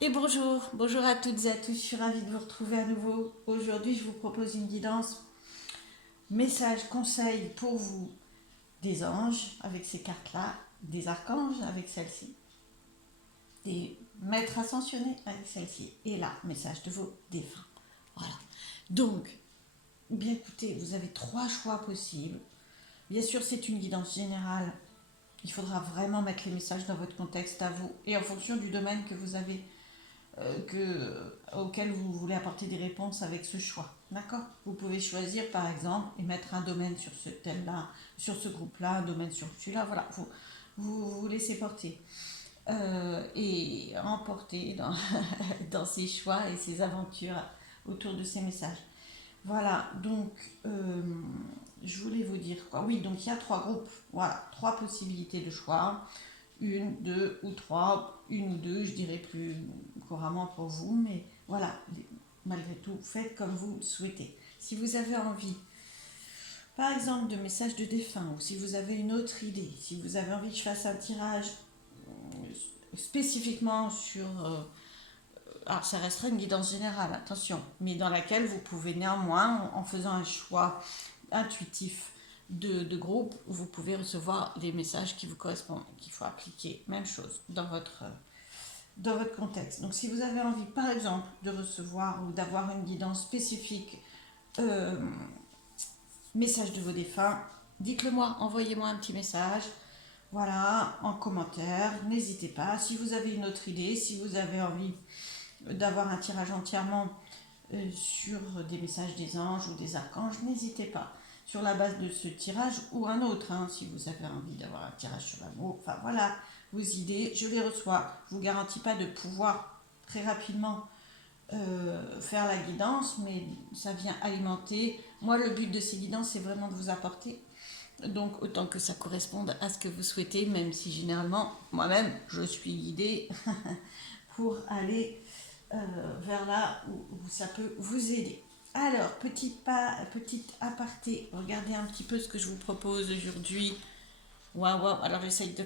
Et bonjour, bonjour à toutes et à tous, je suis ravie de vous retrouver à nouveau. Aujourd'hui, je vous propose une guidance, message, conseil pour vous des anges avec ces cartes-là, des archanges avec celle-ci, des maîtres ascensionnés avec celle-ci, et là, message de vos défunts. Voilà. Donc, bien écoutez, vous avez trois choix possibles. Bien sûr, c'est une guidance générale. Il faudra vraiment mettre les messages dans votre contexte à vous et en fonction du domaine que vous avez auquel vous voulez apporter des réponses avec ce choix. D'accord. Vous pouvez choisir par exemple et mettre un domaine sur ce thème-là, sur ce groupe-là, un domaine sur celui-là. Voilà, vous laissez porter et emporter dans, dans ces choix et ces aventures autour de ces messages. Voilà, donc je voulais vous dire quoi. Oui, donc il y a trois groupes, voilà, trois possibilités de choix. Une, deux ou trois, une ou deux, je dirais plus couramment pour vous, mais voilà, malgré tout, faites comme vous le souhaitez. Si vous avez envie, par exemple, de messages de défunt, ou si vous avez une autre idée, si vous avez envie que je fasse un tirage spécifiquement sur alors ça restera une guidance générale, attention, mais dans laquelle vous pouvez néanmoins, en faisant un choix intuitif de groupe, vous pouvez recevoir les messages qui vous correspondent, qu'il faut appliquer. Même chose dans votre contexte. Donc si vous avez envie, par exemple, de recevoir ou d'avoir une guidance spécifique, euh, message de vos défunts, dites-le moi, envoyez-moi un petit message. Voilà, en commentaire, n'hésitez pas. Si vous avez une autre idée, si vous avez envie d'avoir un tirage entièrement sur des messages des anges ou des archanges, n'hésitez pas. Sur la base de ce tirage ou un autre, hein, si vous avez envie d'avoir un tirage sur l'amour, enfin voilà, vos idées, je les reçois. Je ne vous garantis pas de pouvoir très rapidement faire la guidance, mais ça vient alimenter. Moi, le but de ces guidances, c'est vraiment de vous apporter. Donc, autant que ça corresponde à ce que vous souhaitez, même si généralement, moi-même, je suis guidée pour aller vers là où ça peut vous aider. Alors, petite aparté, regardez un petit peu ce que je vous propose aujourd'hui. Waouh, waouh, alors j'essaye de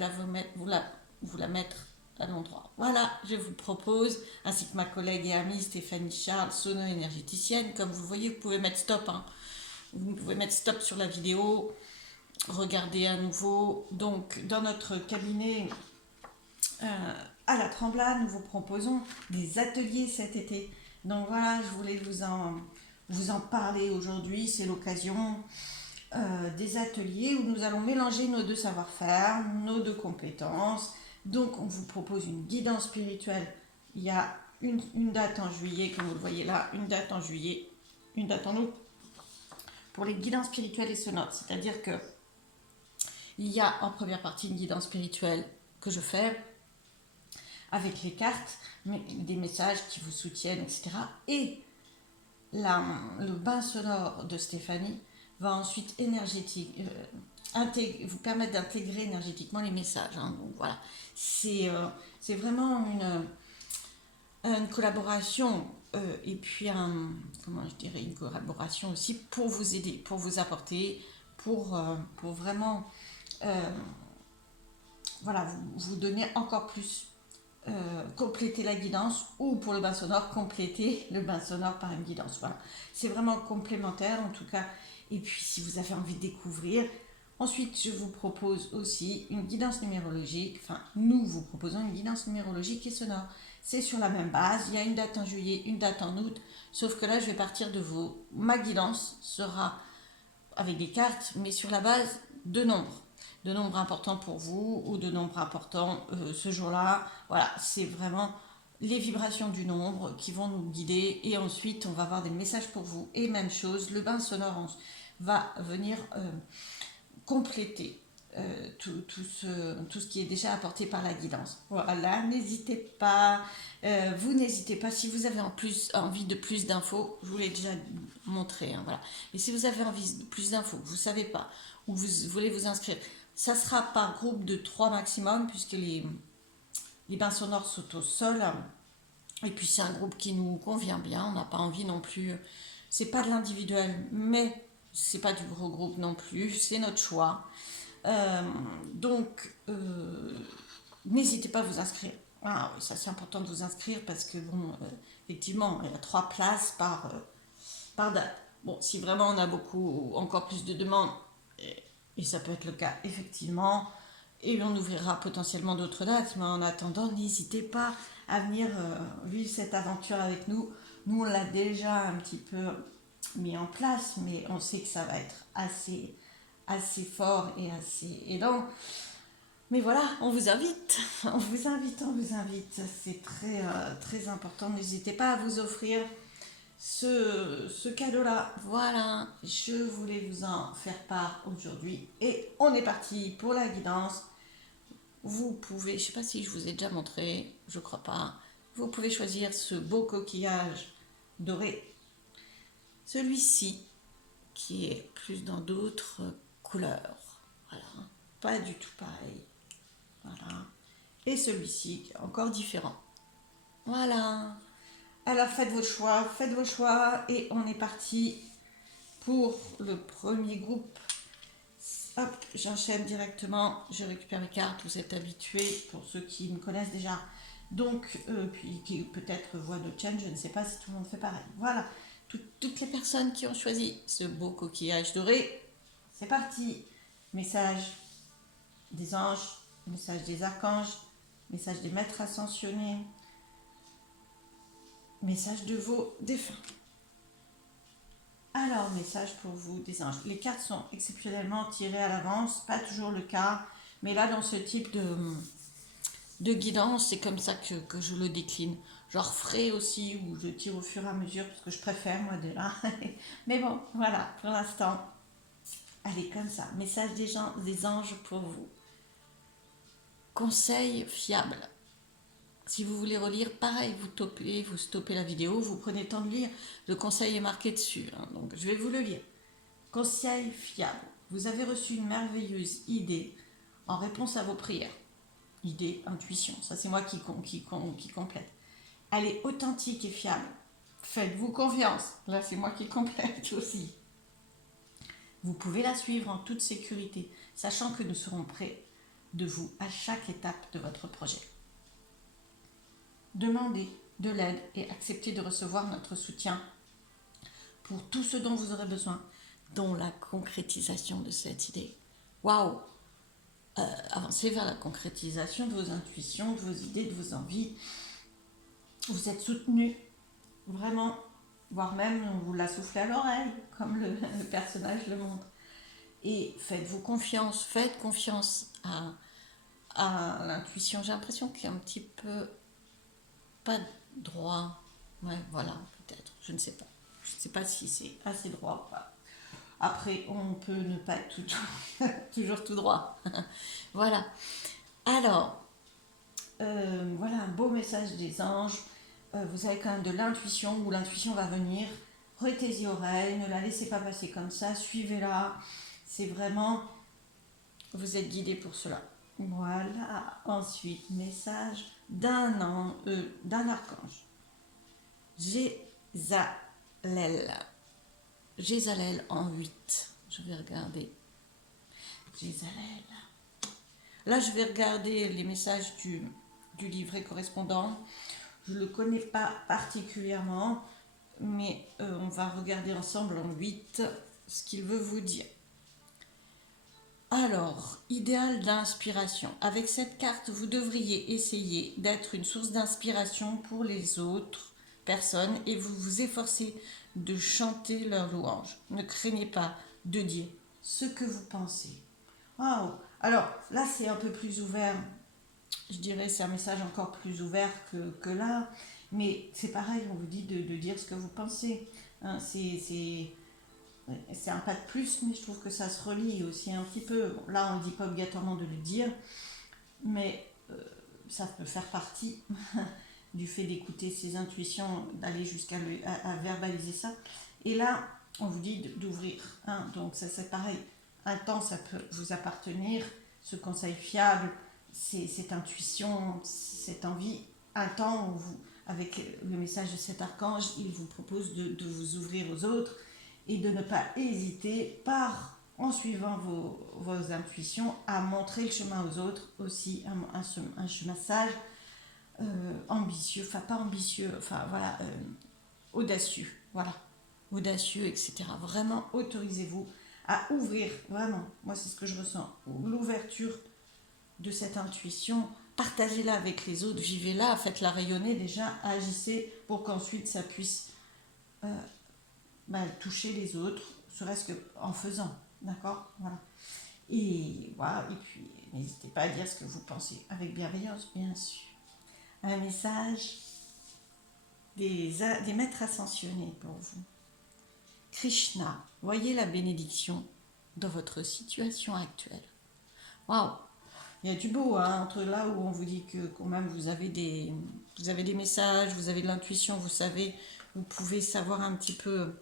vous la mettre à l'endroit. Voilà, je vous propose, ainsi que ma collègue et amie Stéphanie Charles, sono-énergéticienne, comme vous voyez, vous pouvez mettre stop. Hein. Vous pouvez mettre stop sur la vidéo, regarder à nouveau. Donc, dans notre cabinet à la Tremblade, nous vous proposons des ateliers cet été. Donc voilà, je voulais vous en parler aujourd'hui. C'est l'occasion des ateliers où nous allons mélanger nos deux savoir-faire, nos deux compétences. Donc on vous propose une guidance spirituelle. Il y a une date en juillet, comme vous le voyez là, une date en juillet, une date en août pour les guidances spirituelles et sonores. C'est-à-dire que il y a en première partie une guidance spirituelle que je fais avec les cartes, des messages qui vous soutiennent, etc. Et le bain sonore de Stéphanie va ensuite vous permettre d'intégrer énergétiquement les messages. Hein. Donc voilà, c'est vraiment une collaboration et puis comment je dirais, une collaboration aussi pour vous aider, pour vous apporter, pour vraiment voilà, vous donner encore plus, compléter la guidance, ou pour le bain sonore, compléter le bain sonore par une guidance. Voilà, c'est vraiment complémentaire en tout cas. Et puis si vous avez envie de découvrir, ensuite je vous propose aussi une guidance numérologique, enfin nous vous proposons une guidance numérologique et sonore. C'est sur la même base, il y a une date en juillet, une date en août, sauf que là je vais partir de vos... Ma guidance sera avec des cartes, mais sur la base de nombres importants pour vous ou de nombres importants ce jour-là. Voilà, c'est vraiment les vibrations du nombre qui vont nous guider, et ensuite on va avoir des messages pour vous. Et même chose, le bain sonore va venir compléter tout ce qui est déjà apporté par la guidance. Voilà, n'hésitez pas, vous n'hésitez pas, si vous avez en plus envie de plus d'infos, je vous l'ai déjà montré, hein, voilà. Et si vous avez envie de plus d'infos, vous ne savez pas, ou vous voulez vous inscrire, ça sera par groupe de 3 maximum, puisque les bains sonores sont au sol, et puis c'est un groupe qui nous convient bien, on n'a pas envie non plus, c'est pas de l'individuel, mais c'est pas du gros groupe non plus, c'est notre choix. Donc, n'hésitez pas à vous inscrire. Ah oui, ça c'est important de vous inscrire parce que bon, effectivement, il y a 3 places par date. Bon, si vraiment on a beaucoup, encore plus de demandes, et ça peut être le cas effectivement, et on ouvrira potentiellement d'autres dates, mais en attendant, n'hésitez pas à venir vivre cette aventure avec nous. Nous, on l'a déjà un petit peu mis en place, mais on sait que ça va être assez fort et assez aidant. Mais voilà, on vous invite, on vous invite, on vous invite. C'est très important. N'hésitez pas à vous offrir ce cadeau-là. Voilà, je voulais vous en faire part aujourd'hui. Et on est parti pour la guidance. Vous pouvez, je ne sais pas si je vous ai déjà montré, je crois pas. Vous pouvez choisir ce beau coquillage doré. Celui-ci, qui est plus dans d'autres couleurs. Voilà, pas du tout pareil. Voilà. Et celui-ci, qui est encore différent. Voilà. Alors faites vos choix et on est parti pour le premier groupe. Hop, j'enchaîne directement, je récupère mes cartes, vous êtes habitués pour ceux qui me connaissent déjà. Donc, puis qui peut-être voient d'autres chaînes, je ne sais pas si tout le monde fait pareil. Voilà, toutes les personnes qui ont choisi ce beau coquillage doré, c'est parti. Message des anges, message des archanges, message des maîtres ascensionnés, message de vos défunts. Alors, message pour vous des anges. Les cartes sont exceptionnellement tirées à l'avance, pas toujours le cas, mais là, dans ce type de guidance, c'est comme ça que je le décline. Je referai aussi, ou je tire au fur et à mesure, parce que je préfère, moi, de là. Mais bon, voilà, pour l'instant, allez, comme ça. Message des anges pour vous. Conseil fiable. Si vous voulez relire, pareil, vous stoppez la vidéo, vous prenez le temps de lire. Le conseil est marqué dessus, hein, donc je vais vous le lire. Conseil fiable. Vous avez reçu une merveilleuse idée en réponse à vos prières. Idée, intuition, ça c'est moi qui complète. Elle est authentique et fiable. Faites-vous confiance. Là c'est moi qui complète aussi. Vous pouvez la suivre en toute sécurité, sachant que nous serons près de vous à chaque étape de votre projet. Demandez de l'aide et acceptez de recevoir notre soutien pour tout ce dont vous aurez besoin, dont la concrétisation de cette idée. Waouh! Avancez vers la concrétisation de vos intuitions, de vos idées, de vos envies. Vous êtes soutenu, vraiment, voire même on vous l'a soufflé à l'oreille, comme le personnage le montre. Et faites-vous confiance, faites confiance à l'intuition. J'ai l'impression qu'il y a un petit peu pas droit. Ouais, voilà, peut-être, je ne sais pas. Je ne sais pas si c'est assez droit ou pas. Après, on peut ne pas être toujours tout droit. Voilà. Alors, voilà un beau message des anges. Vous avez quand même de l'intuition, où l'intuition va venir. Prêtez-y oreille, ne la laissez pas passer comme ça, suivez-la. C'est vraiment, vous êtes guidé pour cela. Voilà. Ensuite, message d'un archange. Jézalel en 8. Je vais regarder. Jézalel. Là, je vais regarder les messages du livret correspondant. Je ne le connais pas particulièrement, mais on va regarder ensemble en 8 ce qu'il veut vous dire. Alors, idéal d'inspiration. Avec cette carte, vous devriez essayer d'être une source d'inspiration pour les autres personnes et vous vous efforcez de chanter leurs louanges. Ne craignez pas de dire ce que vous pensez. Waouh! Alors, là, c'est un peu plus ouvert. Je dirais c'est un message encore plus ouvert que là. Mais c'est pareil, on vous dit de dire ce que vous pensez. Hein, c'est un pas de plus, mais je trouve que ça se relie aussi un petit peu. Bon, là, on ne dit pas obligatoirement de le dire, mais ça peut faire partie du fait d'écouter ses intuitions, d'aller jusqu'à à verbaliser ça. Et là, on vous dit d'ouvrir. Hein, donc, ça c'est pareil. Un temps, ça peut vous appartenir, ce conseil fiable, cette intuition, cette envie. Un temps où vous, avec le message de cet archange, il vous propose de vous ouvrir aux autres et de ne pas hésiter en suivant vos intuitions à montrer le chemin aux autres, aussi un chemin sage ambitieux, enfin pas ambitieux, enfin voilà, audacieux, voilà, audacieux, etc. Vraiment, autorisez-vous à ouvrir, vraiment, moi c'est ce que je ressens, l'ouverture de cette intuition, partagez-la avec les autres, vivez-la, faites-la rayonner déjà, agissez pour qu'ensuite ça puisse toucher les autres, serait-ce qu'en faisant, d'accord, voilà. Et voilà, et puis n'hésitez pas à dire ce que vous pensez, avec bienveillance, bien sûr. Un message des maîtres ascensionnés pour vous. Krishna, voyez la bénédiction dans votre situation actuelle. Waouh! Il y a du beau hein, entre là où on vous dit que quand même vous avez des messages, vous avez de l'intuition, vous savez, vous pouvez savoir un petit peu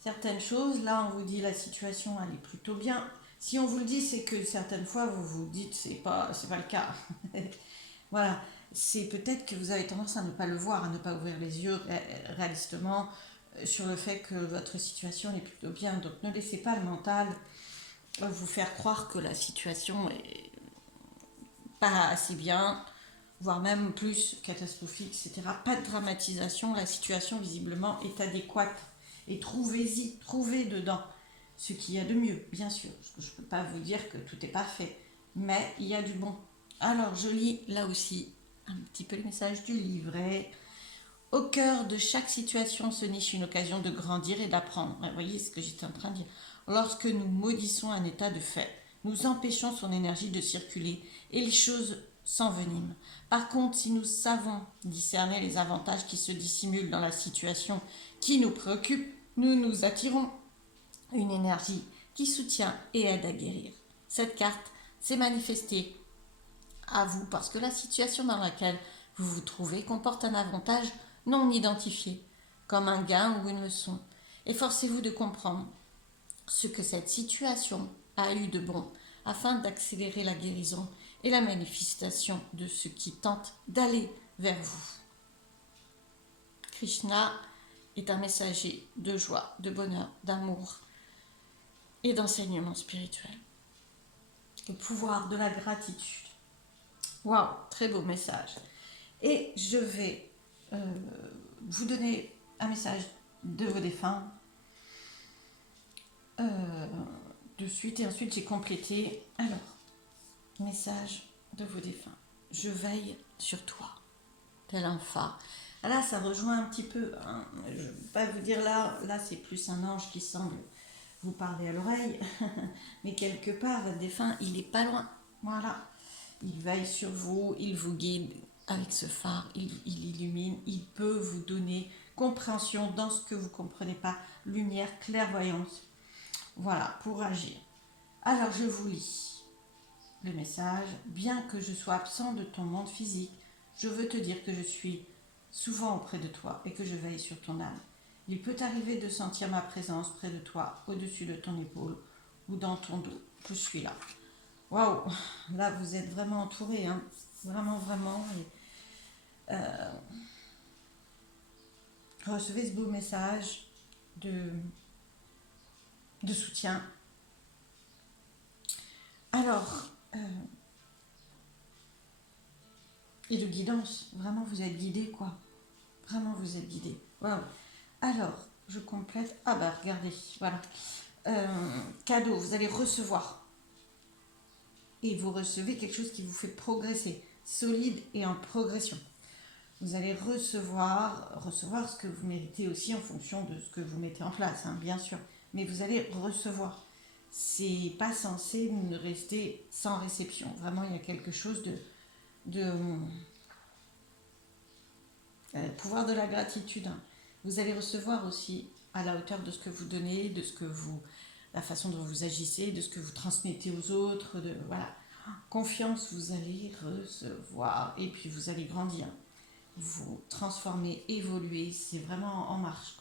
certaines choses. Là, on vous dit la situation elle est plutôt bien. Si on vous le dit, c'est que certaines fois vous vous dites c'est pas le cas. Voilà, c'est peut-être que vous avez tendance à ne pas le voir, à ne pas ouvrir les yeux réalistement sur le fait que votre situation est plutôt bien. Donc ne laissez pas le mental vous faire croire que la situation est pas assez bien, voire même plus catastrophique, etc. Pas de dramatisation, la situation visiblement est adéquate. Et trouvez-y, trouvez dedans ce qu'il y a de mieux, bien sûr. Parce que je ne peux pas vous dire que tout est parfait, mais il y a du bon. Alors je lis là aussi un petit peu le message du livret. Au cœur de chaque situation se niche une occasion de grandir et d'apprendre. Vous voyez ce que j'étais en train de dire. Lorsque nous maudissons un état de fait, nous empêchons son énergie de circuler et les choses s'enveniment. Par contre, si nous savons discerner les avantages qui se dissimulent dans la situation qui nous préoccupe, nous nous attirons une énergie qui soutient et aide à guérir. Cette carte s'est manifestée à vous parce que la situation dans laquelle vous vous trouvez comporte un avantage non identifié, comme un gain ou une leçon. Efforcez-vous de comprendre ce que cette situation a eu de bon afin d'accélérer la guérison et la manifestation de ce qui tente d'aller vers vous. Krishna est un messager de joie, de bonheur, d'amour et d'enseignement spirituel. Le pouvoir de la gratitude. Waouh, très beau message. Et je vais vous donner un message de vos défunts de suite et ensuite j'ai complété. Alors, message de vos défunts. Je veille sur toi, tel un phare. Là, ça rejoint un petit peu, hein, je ne vais pas vous dire là c'est plus un ange qui semble vous parler à l'oreille, mais quelque part, votre défunt, il n'est pas loin. Voilà. Il veille sur vous, il vous guide avec ce phare, il illumine, il peut vous donner compréhension dans ce que vous ne comprenez pas, lumière, clairvoyance. Voilà, pour agir. Alors, je vous lis le message. Bien que je sois absent de ton monde physique, je veux te dire que je suis souvent auprès de toi et que je veille sur ton âme. Il peut arriver de sentir ma présence près de toi, au-dessus de ton épaule ou dans ton dos. Je suis là. Waouh, là vous êtes vraiment entouré, hein. Vraiment, vraiment. Et, recevez ce beau message de soutien. Alors, et de guidance. Vraiment, vous êtes guidé, quoi. Vraiment, vous êtes guidé. Waouh. Alors, je complète. Ah bah, regardez, voilà. Cadeau, vous allez recevoir. Et vous recevez quelque chose qui vous fait progresser, solide et en progression. Vous allez recevoir ce que vous méritez aussi en fonction de ce que vous mettez en place, hein, bien sûr. Mais vous allez recevoir. C'est pas censé rester sans réception. Vraiment, il y a quelque chose de pouvoir de la gratitude. Hein. Vous allez recevoir aussi à la hauteur de ce que vous donnez, de ce que vous, la façon dont vous agissez, de ce que vous transmettez aux autres, de voilà. Confiance, vous allez recevoir et puis vous allez grandir, vous transformer, évoluer, c'est vraiment en marche.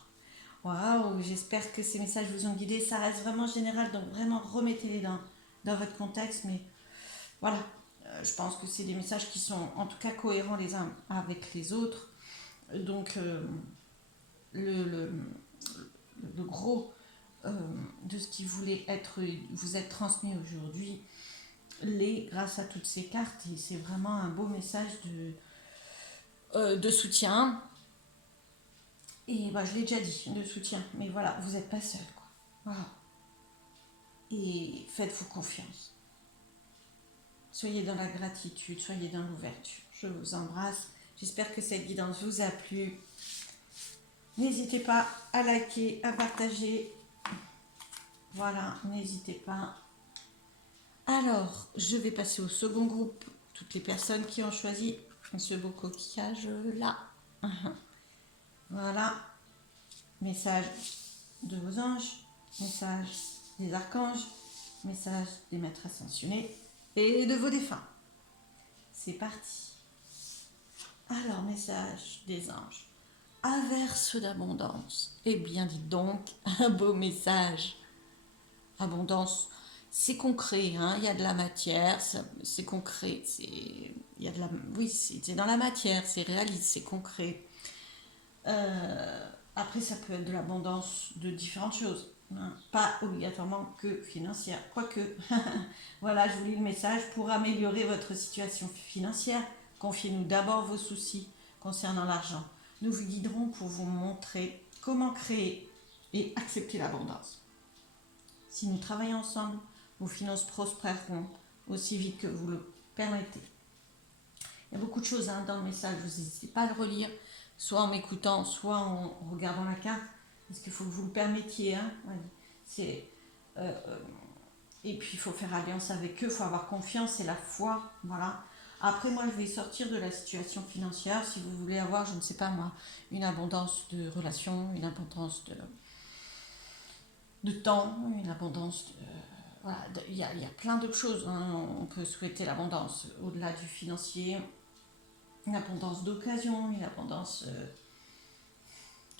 Waouh, j'espère que ces messages vous ont guidé. Ça reste vraiment général, donc vraiment remettez-les dans votre contexte, mais voilà, je pense que c'est des messages qui sont en tout cas cohérents les uns avec les autres. Donc le gros de ce qui voulait vous être transmis aujourd'hui, l'est grâce à toutes ces cartes et c'est vraiment un beau message de soutien. Et bah, je l'ai déjà dit, de soutien. Mais voilà, vous n'êtes pas seul, quoi. Voilà. Et faites-vous confiance. Soyez dans la gratitude, soyez dans l'ouverture. Je vous embrasse. J'espère que cette guidance vous a plu. N'hésitez pas à liker, à partager. Voilà, n'hésitez pas. Alors, je vais passer au second groupe. Toutes les personnes qui ont choisi ce beau coquillage-là. Voilà. Message de vos anges, message des archanges, message des maîtres ascensionnés et de vos défunts. C'est parti. Alors, message des anges. Averse d'abondance. Eh bien, dites donc, un beau message. Abondance, c'est concret, hein, il y a de la matière, c'est concret, il y a de la, oui, c'est dans la matière, c'est réaliste, c'est concret. Après, ça peut être de l'abondance de différentes choses, hein, pas obligatoirement que financière, quoique. Voilà, je vous lis le message. Pour améliorer votre situation financière, confiez-nous d'abord vos soucis concernant l'argent. Nous vous guiderons pour vous montrer comment créer et accepter l'abondance. Si nous travaillons ensemble, vos finances prospéreront aussi vite que vous le permettez. Il y a beaucoup de choses dans le message, vous n'hésitez pas à le relire, soit en m'écoutant, soit en regardant la carte, parce qu'il faut que vous le permettiez. Hein. Et puis il faut faire alliance avec eux, il faut avoir confiance et la foi. Voilà. Après, moi, je vais sortir de la situation financière. Si vous voulez avoir, je ne sais pas moi, une abondance de relations, une abondance de temps, une abondance de... Voilà, il y a plein de choses. Hein. On peut souhaiter l'abondance au-delà du financier, une abondance d'occasion, une abondance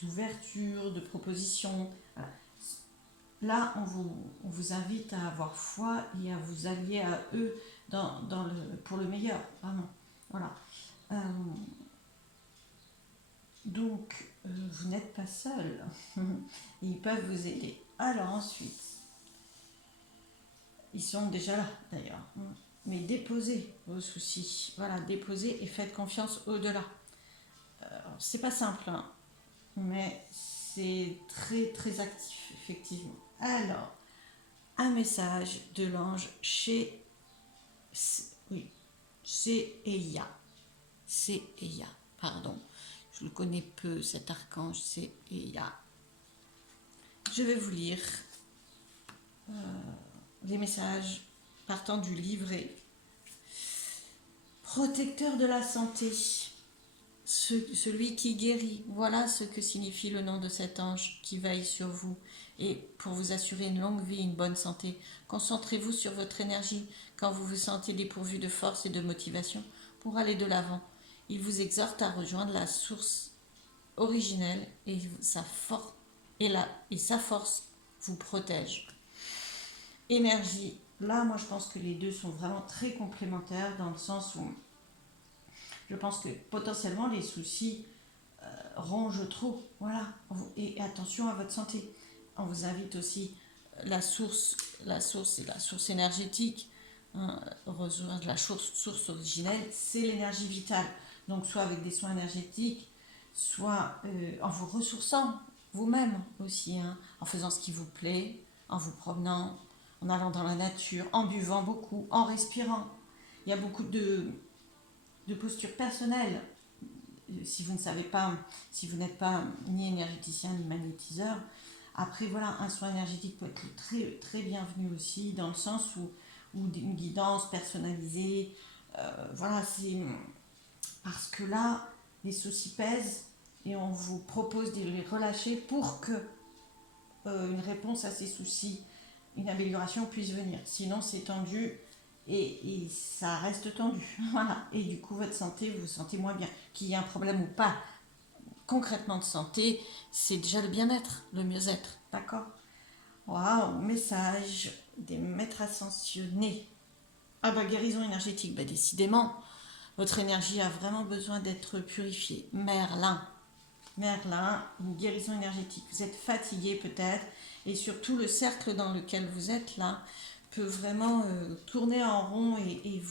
d'ouverture, de propositions. Voilà. Là, on vous invite à avoir foi et à vous allier à eux pour le meilleur, vraiment. Voilà. Donc, vous n'êtes pas seul. Ils peuvent vous aider. Alors ensuite, ils sont déjà là d'ailleurs. Mais déposez vos soucis. Voilà, déposez et faites confiance au-delà. C'est pas simple, hein, mais c'est très très actif, effectivement. Alors, un message de l'ange chez Eya. C'est Eya, pardon. Je le connais peu, cet archange, c'est Eya. Je vais vous lire les messages partant du livret. Protecteur de la santé, celui qui guérit, voilà ce que signifie le nom de cet ange qui veille sur vous. Et pour vous assurer une longue vie, une bonne santé, concentrez-vous sur votre énergie quand vous vous sentez dépourvu de force et de motivation pour aller de l'avant. Il vous exhorte à rejoindre la source originelle et sa force vous protège. Énergie, là moi je pense que les deux sont vraiment très complémentaires dans le sens où je pense que potentiellement les soucis rongent trop, voilà, et attention à votre santé. On vous invite aussi la source et la source énergétique, hein, rejoindre la source originelle, c'est l'énergie vitale. Donc soit avec des soins énergétiques, soit en vous ressourçant vous-même aussi, hein, en faisant ce qui vous plaît, en vous promenant, en allant dans la nature, en buvant beaucoup, en respirant. Il y a beaucoup de postures personnelles. Si vous ne savez pas, si vous n'êtes pas ni énergéticien ni magnétiseur, après voilà, un soin énergétique peut être très, très bienvenu aussi, dans le sens où une guidance personnalisée, voilà, c'est parce que là, les soucis pèsent et on vous propose de les relâcher pour que une réponse à ces soucis, une amélioration puisse venir. Sinon, c'est tendu et ça reste tendu. Voilà. Et du coup, votre santé, vous vous sentez moins bien. Qu'il y ait un problème ou pas, concrètement de santé, c'est déjà le bien-être, le mieux-être. D'accord? Waouh, message des maîtres ascensionnés. Ah bah, guérison énergétique, bah décidément, votre énergie a vraiment besoin d'être purifiée. Merlin, une guérison énergétique. Vous êtes fatigué peut-être, et surtout le cercle dans lequel vous êtes là peut vraiment tourner en rond et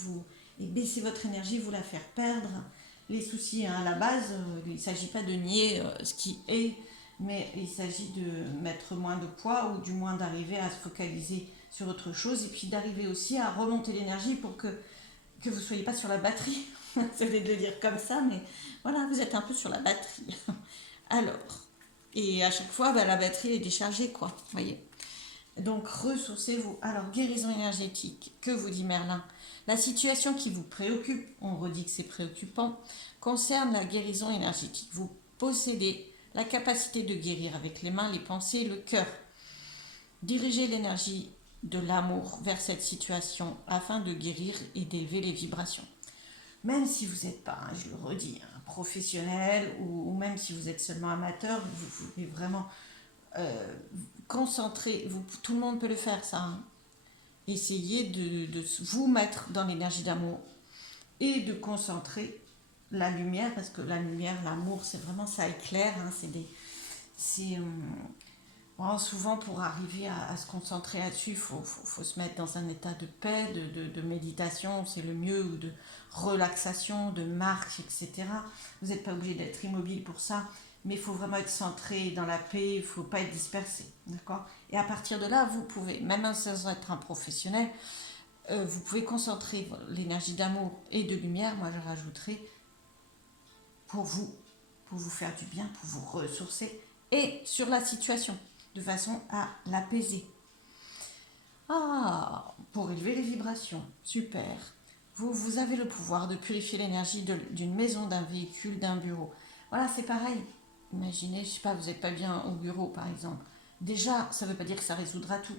baisser votre énergie, vous la faire perdre. Les soucis, hein, à la base, il ne s'agit pas de nier ce qui est, mais il s'agit de mettre moins de poids ou du moins d'arriver à se focaliser sur autre chose et puis d'arriver aussi à remonter l'énergie pour que vous ne soyez pas sur la batterie. C'est de le dire comme ça, mais voilà, vous êtes un peu sur la batterie. Alors, et à chaque fois, la batterie est déchargée, quoi, vous voyez. Donc, ressourcez-vous. Alors, guérison énergétique, que vous dit Merlin? La situation qui vous préoccupe, on redit que c'est préoccupant, concerne la guérison énergétique. Vous possédez la capacité de guérir avec les mains, les pensées et le cœur. Dirigez l'énergie de l'amour vers cette situation afin de guérir et d'élever les vibrations. Même si vous n'êtes pas, hein, je le redis, un professionnel ou même si vous êtes seulement amateur, vous pouvez vraiment concentrer. Tout le monde peut le faire, ça. Hein. Essayez de vous mettre dans l'énergie d'amour et de concentrer la lumière, parce que la lumière, l'amour, c'est vraiment ça éclaire. Hein, souvent, pour arriver à se concentrer là-dessus, il faut se mettre dans un état de paix, de méditation, c'est le mieux, ou de relaxation, de marche, etc. Vous n'êtes pas obligé d'être immobile pour ça, mais il faut vraiment être centré dans la paix, il ne faut pas être dispersé, d'accord? Et à partir de là, vous pouvez, même sans être un professionnel, vous pouvez concentrer l'énergie d'amour et de lumière, moi je rajouterai, pour vous faire du bien, pour vous ressourcer, et sur la situation, de façon à l'apaiser. Ah, pour élever les vibrations, super. Vous avez le pouvoir de purifier l'énergie d'une maison, d'un véhicule, d'un bureau. Voilà, c'est pareil. Imaginez, je sais pas, vous n'êtes pas bien au bureau, par exemple. Déjà, ça ne veut pas dire que ça résoudra tout.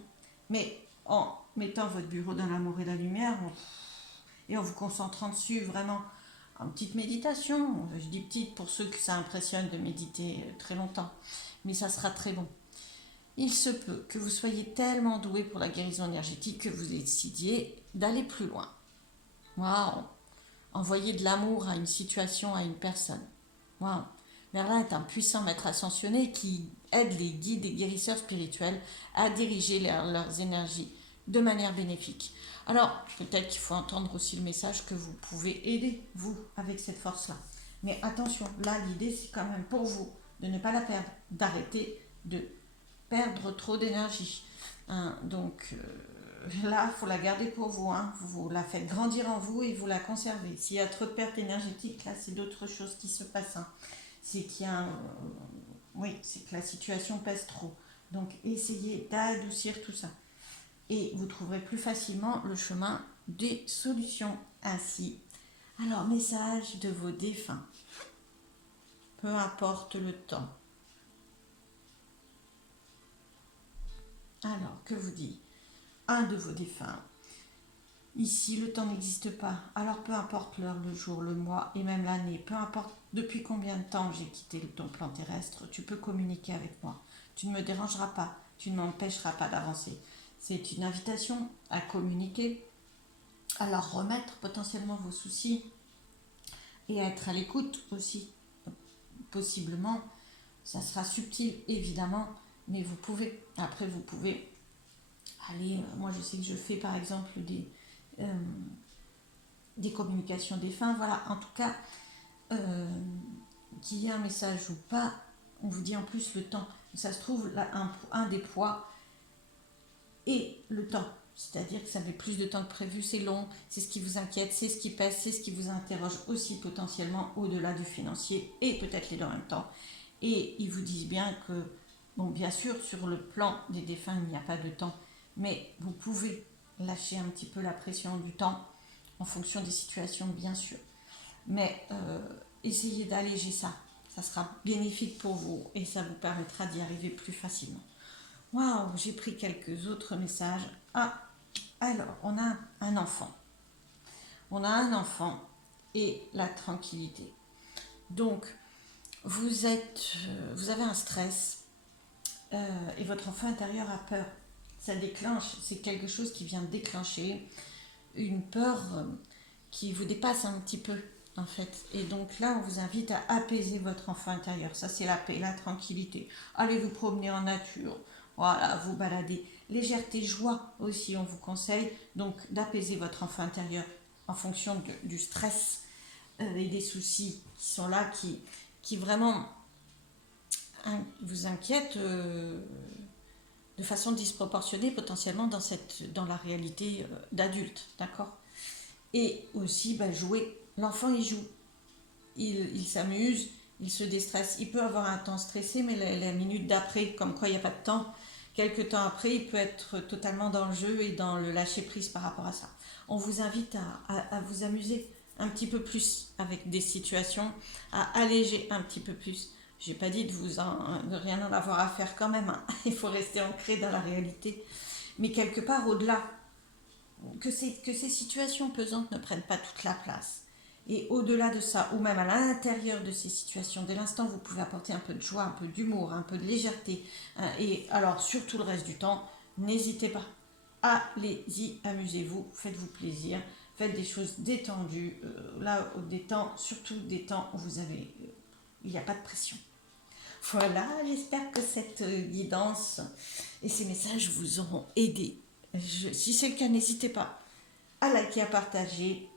Mais en mettant votre bureau dans l'amour et la lumière, et en vous concentrant dessus, vraiment, en petite méditation, je dis petite pour ceux que ça impressionne de méditer très longtemps, mais ça sera très bon. Il se peut que vous soyez tellement doué pour la guérison énergétique que vous décidiez d'aller plus loin. Waouh! Envoyer de l'amour à une situation, à une personne. Waouh! Merlin est un puissant maître ascensionné qui aide les guides et guérisseurs spirituels à diriger leurs énergies de manière bénéfique. Alors, peut-être qu'il faut entendre aussi le message que vous pouvez aider, vous, avec cette force-là. Mais attention, là, l'idée, c'est quand même pour vous de ne pas la perdre, d'arrêter de perdre trop d'énergie. Hein, donc, là, il faut la garder pour vous. Hein. Vous la faites grandir en vous et vous la conservez. S'il y a trop de perte énergétique, là, c'est d'autres choses qui se passent. Hein. C'est qu'il y a c'est que la situation pèse trop. Donc, essayez d'adoucir tout ça. Et vous trouverez plus facilement le chemin des solutions. Ainsi, alors, message de vos défunts. Peu importe le temps. Alors, que vous dit un de vos défunts? Ici, le temps n'existe pas. Alors, peu importe l'heure, le jour, le mois et même l'année, peu importe depuis combien de temps j'ai quitté ton plan terrestre, tu peux communiquer avec moi. Tu ne me dérangeras pas, tu ne m'empêcheras pas d'avancer. C'est une invitation à communiquer, à leur remettre potentiellement vos soucis et à être à l'écoute aussi. Possiblement, ça sera subtil évidemment, mais vous pouvez. Après, vous pouvez aller. Moi, je sais que je fais par exemple des communications défunts. Voilà, en tout cas, qu'il y ait un message ou pas, on vous dit en plus le temps. Ça se trouve, là, un des poids et le temps. C'est-à-dire que ça met plus de temps que prévu, c'est long, c'est ce qui vous inquiète, c'est ce qui pèse, c'est ce qui vous interroge aussi potentiellement au-delà du financier et peut-être les deux en même temps. Et ils vous disent bien que, bon, bien sûr, sur le plan des défunts, il n'y a pas de temps, mais vous pouvez lâcher un petit peu la pression du temps en fonction des situations, bien sûr. Mais essayez d'alléger ça. Ça sera bénéfique pour vous et ça vous permettra d'y arriver plus facilement. Waouh, j'ai pris quelques autres messages. Ah, alors, on a un enfant. On a un enfant et la tranquillité. Donc, vous avez un stress et votre enfant intérieur a peur. Ça déclenche, c'est quelque chose qui vient déclencher une peur qui vous dépasse un petit peu, en fait. Et donc là, on vous invite à apaiser votre enfant intérieur. Ça, c'est la paix, la tranquillité. Allez vous promener en nature. Voilà, vous balader. légèreté, joie aussi, on vous conseille donc d'apaiser votre enfant intérieur en fonction du stress et des soucis qui sont là, qui vraiment vous inquiètent de façon disproportionnée potentiellement dans la réalité d'adulte, d'accord? Et aussi jouer, l'enfant il joue, il s'amuse, il se déstresse, il peut avoir un temps stressé, mais la minute d'après, comme quoi il n'y a pas de temps, quelques temps après, il peut être totalement dans le jeu et dans le lâcher prise par rapport à ça. On vous invite à vous amuser un petit peu plus avec des situations, à alléger un petit peu plus. J'ai pas dit de rien en avoir à faire quand même, hein. Il faut rester ancré dans la réalité. Mais quelque part au-delà, que ces situations pesantes ne prennent pas toute la place. Et au-delà de ça, ou même à l'intérieur de ces situations, dès l'instant où vous pouvez apporter un peu de joie, un peu d'humour, un peu de légèreté, hein, et alors surtout le reste du temps, n'hésitez pas. Allez-y, amusez-vous, faites-vous plaisir, faites des choses détendues, surtout des temps où il n'y a pas de pression. Voilà, j'espère que cette guidance et ces messages vous auront aidé. Si c'est le cas, n'hésitez pas à liker, à partager,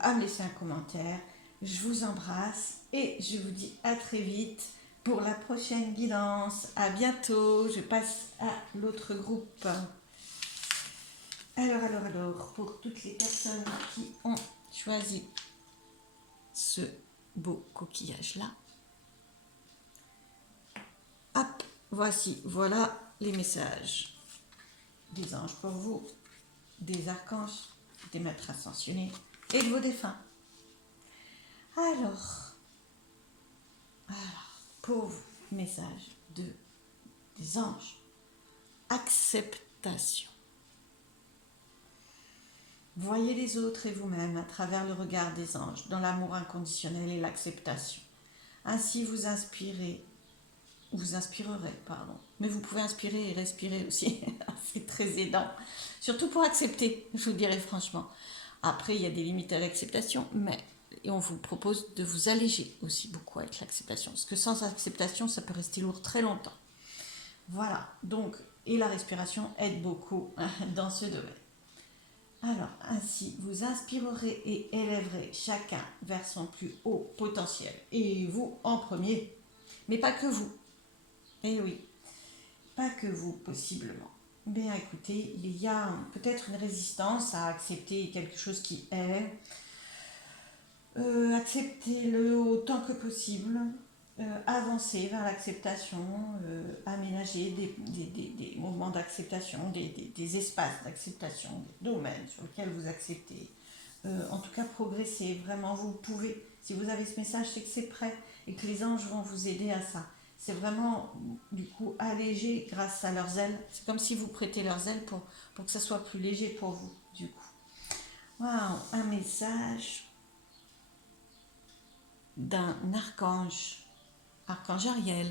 à me laisser un commentaire. Je vous embrasse et je vous dis à très vite pour la prochaine guidance. À bientôt. Je passe à l'autre groupe. Alors, pour toutes les personnes qui ont choisi ce beau coquillage-là, hop, voilà les messages des anges pour vous, des archanges, des maîtres ascensionnés et de vos défunts. Alors, pour vous, message des anges, acceptation. Voyez les autres et vous-même à travers le regard des anges, dans l'amour inconditionnel et l'acceptation. Ainsi vous inspirerez, mais vous pouvez inspirer et respirer aussi, c'est très aidant, surtout pour accepter, je vous dirais franchement. Après, il y a des limites à l'acceptation, et on vous propose de vous alléger aussi beaucoup avec l'acceptation, parce que sans acceptation, ça peut rester lourd très longtemps. Voilà, donc, et la respiration aide beaucoup dans ce domaine. Alors, ainsi, vous inspirerez et élèverez chacun vers son plus haut potentiel, et vous en premier, mais pas que vous. Eh oui, pas que vous, possiblement. Bien écoutez, il y a peut-être une résistance à accepter quelque chose qui est. Acceptez-le autant que possible. Avancez vers l'acceptation, aménager des moments d'acceptation, des espaces d'acceptation, des domaines sur lesquels vous acceptez. En tout cas, progressez. Vraiment, vous pouvez. Si vous avez ce message, c'est que c'est prêt et que les anges vont vous aider à ça. C'est vraiment, du coup, allégé grâce à leurs ailes. C'est comme si vous prêtez leurs ailes pour que ça soit plus léger pour vous, du coup. Waouh, un message d'un archange Ariel,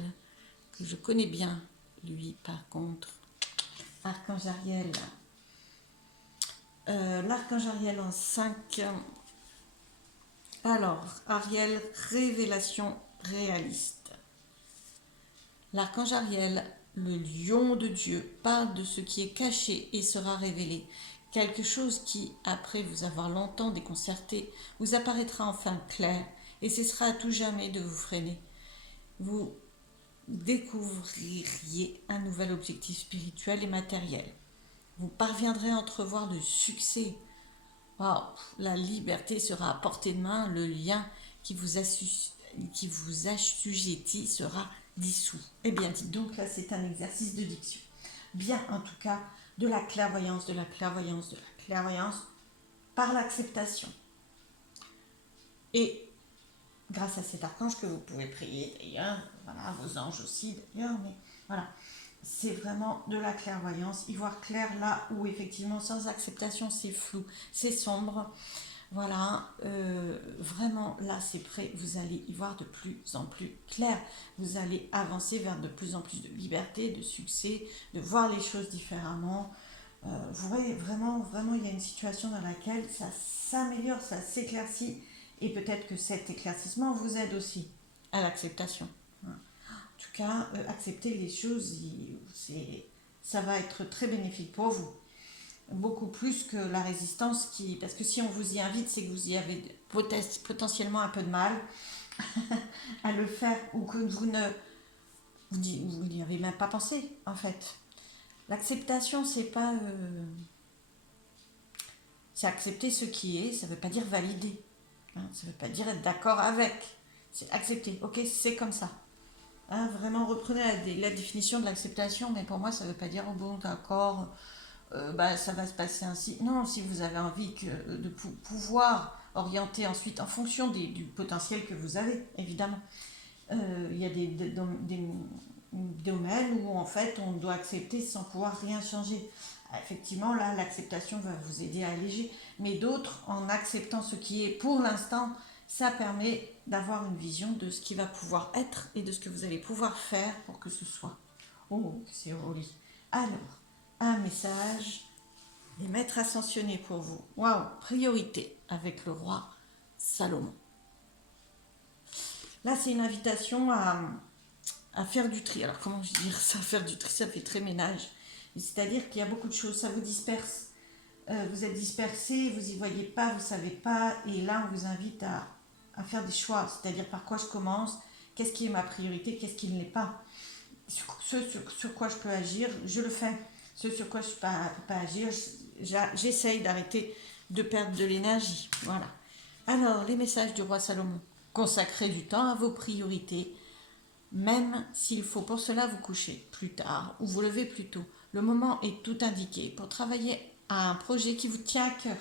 que je connais bien, lui, par contre. Archange Ariel. L'archange Ariel en 5. Alors, Ariel, révélation réaliste. L'archange Ariel, le lion de Dieu, parle de ce qui est caché et sera révélé. Quelque chose qui, après vous avoir longtemps déconcerté, vous apparaîtra enfin clair et cessera à tout jamais de vous freiner. Vous découvririez un nouvel objectif spirituel et matériel. Vous parviendrez à entrevoir le succès. Wow, la liberté sera à portée de main, le lien qui vous assujettit sera dissous. Eh bien, dites donc, là, c'est un exercice de diction. Bien, en tout cas, de la clairvoyance par l'acceptation. Et grâce à cet archange que vous pouvez prier d'ailleurs, voilà, vos anges aussi d'ailleurs, mais voilà, c'est vraiment de la clairvoyance, y voir clair là où effectivement sans acceptation c'est flou, c'est sombre, voilà, vraiment là c'est prêt, vous allez y voir de plus en plus clair, vous allez avancer vers de plus en plus de liberté, de succès, de voir les choses différemment. Vous voyez, vraiment, il y a une situation dans laquelle ça s'améliore, ça s'éclaircit, et peut-être que cet éclaircissement vous aide aussi à l'acceptation. En tout cas, accepter les choses, ça va être très bénéfique pour vous. Beaucoup plus que la résistance parce que si on vous y invite, c'est que vous y avez potentiellement un peu de mal à le faire ou que vous n'y avez même pas pensé en fait. L'acceptation, c'est pas c'est accepter ce qui est, ça veut pas dire valider, hein, ça veut pas dire être d'accord avec, c'est accepter, ok, c'est comme ça. Hein, vraiment reprenez la définition de l'acceptation, mais pour moi ça veut pas dire oh bon d'accord, ça va se passer ainsi. Non, si vous avez envie de pouvoir orienter ensuite en fonction du potentiel que vous avez, évidemment. Il y a des domaines où en fait on doit accepter sans pouvoir rien changer. Effectivement, là, l'acceptation va vous aider à alléger. Mais d'autres, en acceptant ce qui est pour l'instant, ça permet d'avoir une vision de ce qui va pouvoir être et de ce que vous allez pouvoir faire pour que ce soit. Oh, c'est joli. Alors, un message des maîtres ascensionnés pour vous. Waouh, priorité avec le roi Salomon. Là, c'est une invitation à faire du tri. Alors, comment je veux dire ça? Faire du tri, ça fait très ménage. C'est-à-dire qu'il y a beaucoup de choses, ça vous disperse. Vous êtes dispersé, vous n'y voyez pas, vous ne savez pas. Et là, on vous invite à faire des choix. C'est-à-dire par quoi je commence, qu'est-ce qui est ma priorité, qu'est-ce qui ne l'est pas. Ce sur quoi je peux agir, je le fais. Ce sur quoi je ne peux pas agir, j'essaye d'arrêter de perdre de l'énergie. Voilà. Alors, les messages du roi Salomon. Consacrez du temps à vos priorités, même s'il faut pour cela vous coucher plus tard ou vous lever plus tôt. Le moment est tout indiqué pour travailler à un projet qui vous tient à cœur.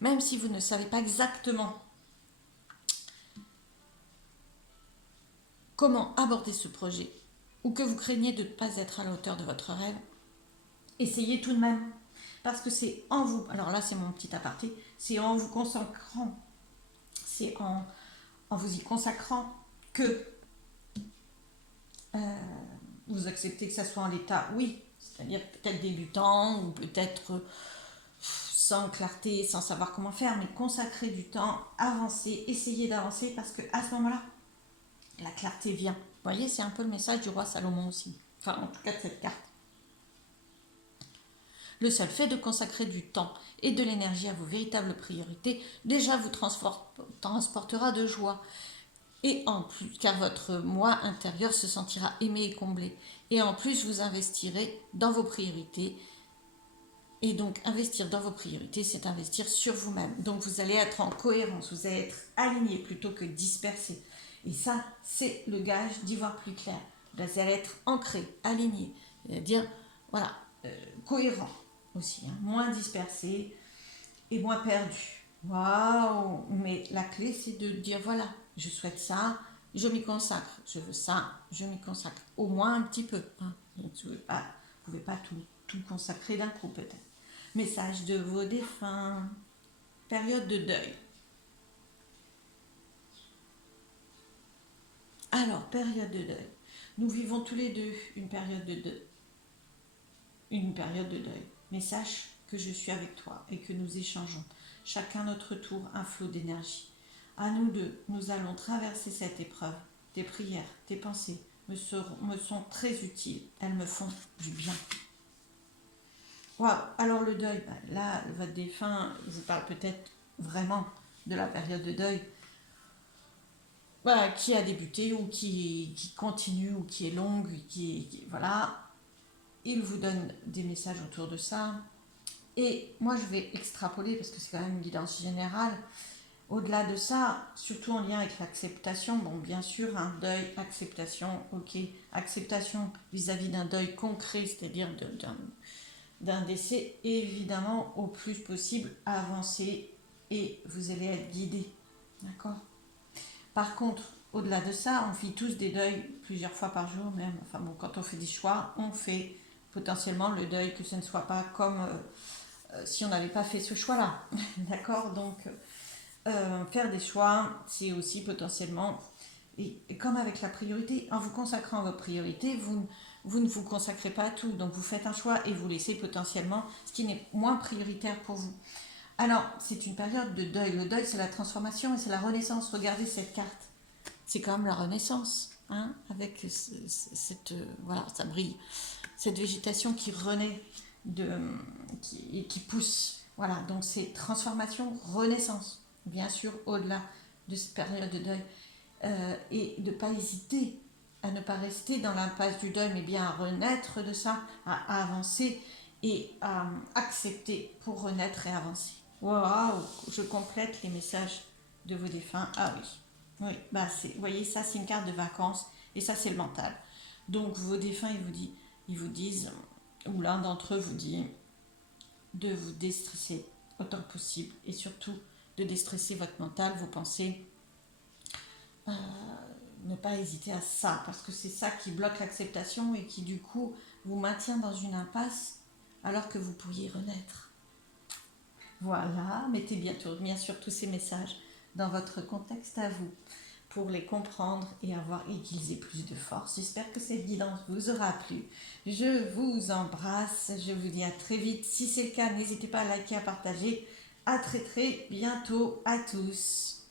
Même si vous ne savez pas exactement comment aborder ce projet ou que vous craignez de ne pas être à la hauteur de votre rêve, essayez tout de même. Parce que c'est en vous, alors là c'est mon petit aparté, c'est en vous consacrant, c'est en vous y consacrant que vous acceptez que ça soit en l'état, oui, c'est-à-dire peut-être débutant ou peut-être sans clarté, sans savoir comment faire, mais consacrer du temps, avancer, essayer d'avancer parce que à ce moment-là, la clarté vient. Vous voyez, c'est un peu le message du roi Salomon aussi, enfin en tout cas de cette carte. Le seul fait de consacrer du temps et de l'énergie à vos véritables priorités déjà vous transportera de joie. Et en plus, car votre moi intérieur se sentira aimé et comblé. Et en plus, vous investirez dans vos priorités. Et donc, investir dans vos priorités, c'est investir sur vous-même. Donc, vous allez être en cohérence, vous allez être aligné plutôt que dispersé. Et ça, c'est le gage d'y voir plus clair. Vous allez être ancré, aligné, c'est-à-dire, voilà, cohérent aussi, hein, moins dispersé et moins perdu. Waouh! Mais la clé, c'est de dire, voilà, je souhaite ça, je m'y consacre. Je veux ça, je m'y consacre. Au moins un petit peu. Hein. Donc, vous ne pouvez pas tout consacrer d'un coup, peut-être. Message de vos défunts. Période de deuil. Alors, période de deuil. Nous vivons tous les deux une période de deuil. Une période de deuil. Mais sache que je suis avec toi et que nous échangeons. Chacun notre tour, un flot d'énergie. À nous deux, nous allons traverser cette épreuve. Tes prières, tes pensées me sont très utiles. Elles me font du bien. Wow. Alors le deuil, là, votre défunt vous parle peut-être vraiment de la période de deuil qui a débuté ou qui continue ou qui est longue, voilà. Il vous donne des messages autour de ça. Et moi, je vais extrapoler parce que c'est quand même une guidance générale. Au-delà de ça, surtout en lien avec l'acceptation, bon, bien sûr, un deuil, acceptation, ok, acceptation vis-à-vis d'un deuil concret, c'est-à-dire d'un décès, évidemment, au plus possible, avancer et vous allez être guidé, d'accord? Par contre, au-delà de ça, on vit tous des deuils plusieurs fois par jour même. Enfin bon, quand on fait des choix, on fait potentiellement le deuil que ce ne soit pas comme si on n'avait pas fait ce choix-là, d'accord? Donc, faire des choix, c'est aussi potentiellement, et comme avec la priorité, en vous consacrant à vos priorités, vous ne vous consacrez pas à tout, donc vous faites un choix et vous laissez potentiellement ce qui n'est moins prioritaire pour vous. Alors, c'est une période de deuil. Le deuil, c'est la transformation et c'est la renaissance. Regardez cette carte. C'est quand même la renaissance. hein, avec cette, voilà, ça brille, cette végétation qui renaît, qui pousse. Voilà, donc c'est transformation, renaissance, bien sûr, au-delà de cette période de deuil. Et de ne pas hésiter à ne pas rester dans l'impasse du deuil, mais bien à renaître de ça, à avancer et à accepter pour renaître et avancer. Waouh, je complète les messages de vos défunts. Ah oui, oui, bah vous voyez, ça c'est une carte de vacances et ça c'est le mental. Donc vos défunts, ils vous disent, ou l'un d'entre eux vous dit de vous déstresser autant que possible et surtout de déstresser votre mental, vos pensées. Euh, Ne pas hésiter à ça, parce que c'est ça qui bloque l'acceptation et qui du coup vous maintient dans une impasse alors que vous pourriez renaître. Voilà, mettez bien sûr tous ces messages dans votre contexte à vous pour les comprendre et qu'ils aient plus de force. J'espère que cette guidance vous aura plu. Je vous embrasse, je vous dis à très vite. Si c'est le cas, n'hésitez pas à liker, à partager. À très très bientôt à tous.